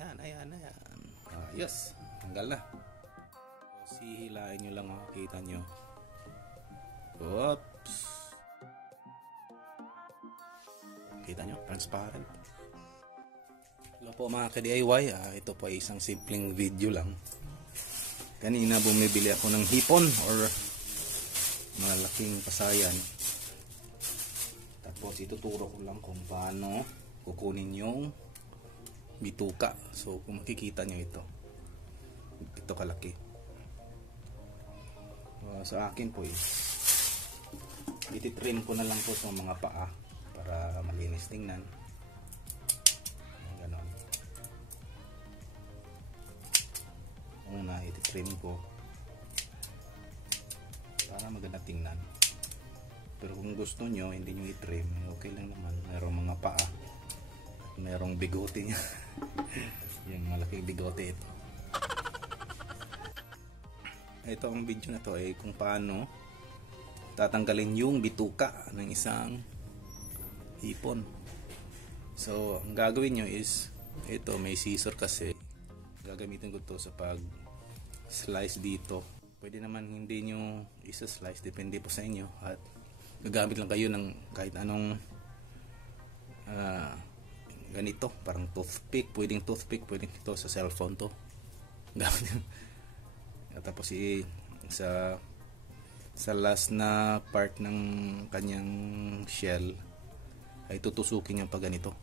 ayan, ayan, ayan. Yes, tanggal na. So, hihilain nyo lang, kita nyo. Oops. Kita nyo, transparent. Hello po mga ka-DIY, ito po ay isang simpleng video lang. Kanina bumibili ako ng hipon or malaking pasayan. Tapos ituturo ko lang kung paano kukunin yung bituka. So kung makikita nyo ito kalaki. Sa akin po ititrim ko na lang po sa mga paa para malinis tingnan. Ganon. Una ititrim ko para maganda tingnan. Pero kung gusto nyo hindi nyo itrim, okay lang naman. Mayroong mga paa at mayroong bigote niya. Yung malaking bigote ito. Ito ang video na to ay kung paano tatanggalin yung bituka ng isang hipon. So ang gagawin nyo is ito, may scissor kasi gagamitin ko to sa pag slice dito. Pwede naman hindi nyo isa-slice, depende po sa inyo, at gagamit lang kayo ng kahit anong ganito, parang toothpick. Pwedeng toothpick, pwedeng ito sa cellphone to gamit. At tapos sa last na part ng kanyang shell ay tutusukin yung pag ganito.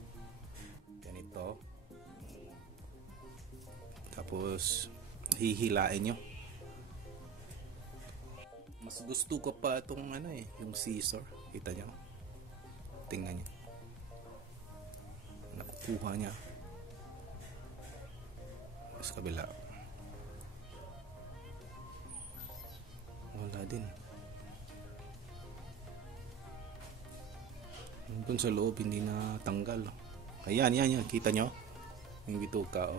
Tapos hihilain nyo. Mas gusto ko pa itong yung scissor. Kita nyo, tingnan nyo, nakukuha niya sa kabila. Wala din. Doon sa loob hindi na tanggal. Ayan, yan, kita nyo yung bituka.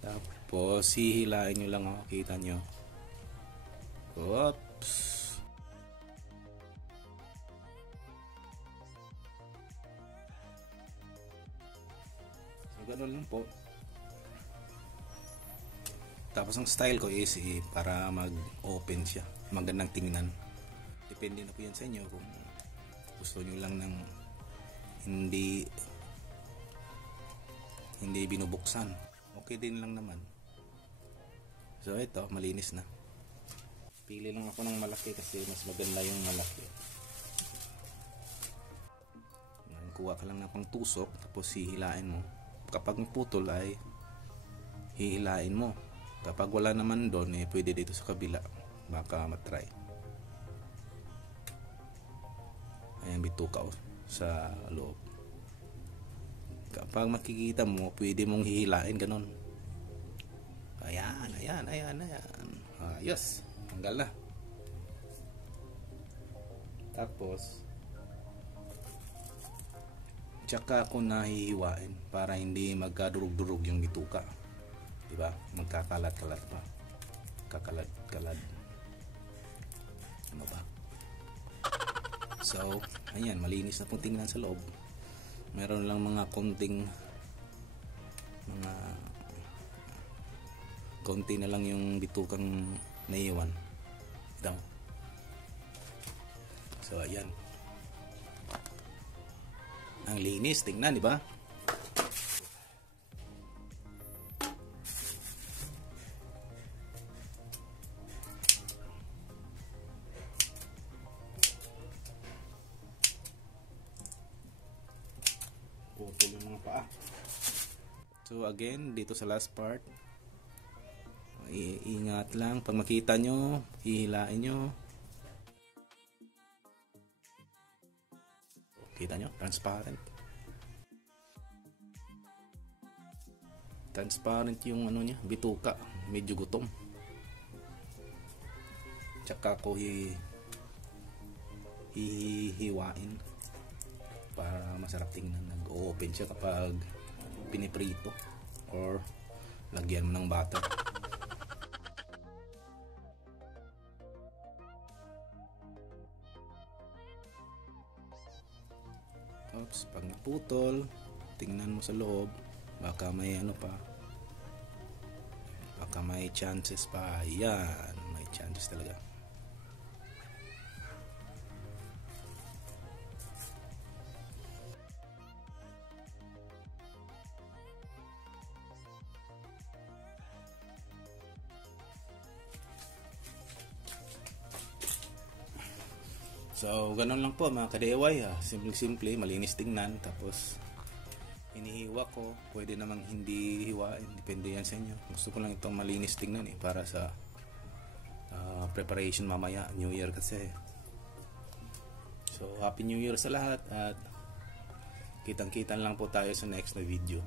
Tapos hihilain nyo lang, kita nyo. Oops. So ganoon lang po. Tapos ang style ko is para mag-open siya, magandang tingnan. Depende na po yan sa inyo kung gusto nyo lang ng hindi binubuksan, okay din lang naman. So ito, malinis na. Pili lang ako ng malaki kasi mas maganda yung malaki. Kuha ka lang ng pangtusok, tapos hihilain mo. Kapag putol ay hihilain mo. Kapag wala naman doon, pwede dito sa kabila, baka matry. Ayan, bituka sa loob. Kapag makikita mo, pwede mong hihilain ganon. Ayan, ayan, ayan, ayan. Yes, tanggal na. Tapos tsaka ako nahihiwain para hindi magkadurog-durog yung bituka. Diba? Magkakalat-kalat pa. Kakalat-kalat. Ano ba? So, ayan, malinis na pong tingnan sa loob. Meron lang mga konti na lang yung bitukang naiwan. Ito. So, ayan. Ang linis, tingnan, diba? Putol yung mga paa. So again, dito sa last part, iingat lang pag makita nyo, hihilain nyo. Kita nyo, transparent. Transparent yung niya, bituka, medyo gutom. Tsaka ko hihiwain para masarap tingnan. Nag-open siya kapag piniprito or lagyan mo ng butter. Oops, pag naputol, tingnan mo sa loob. Baka may ano pa. Baka may chances pa. Yan, may chances talaga. So, ganun lang po mga ka-DIY. Simple-simple, malinis tingnan. Tapos, inihiwa ko. Pwede namang hindi hiwain. Depende yan sa inyo. Gusto ko lang itong malinis tingnan para sa preparation mamaya. New Year kasi. So, Happy New Year sa lahat. At kitang-kitan lang po tayo sa next na video.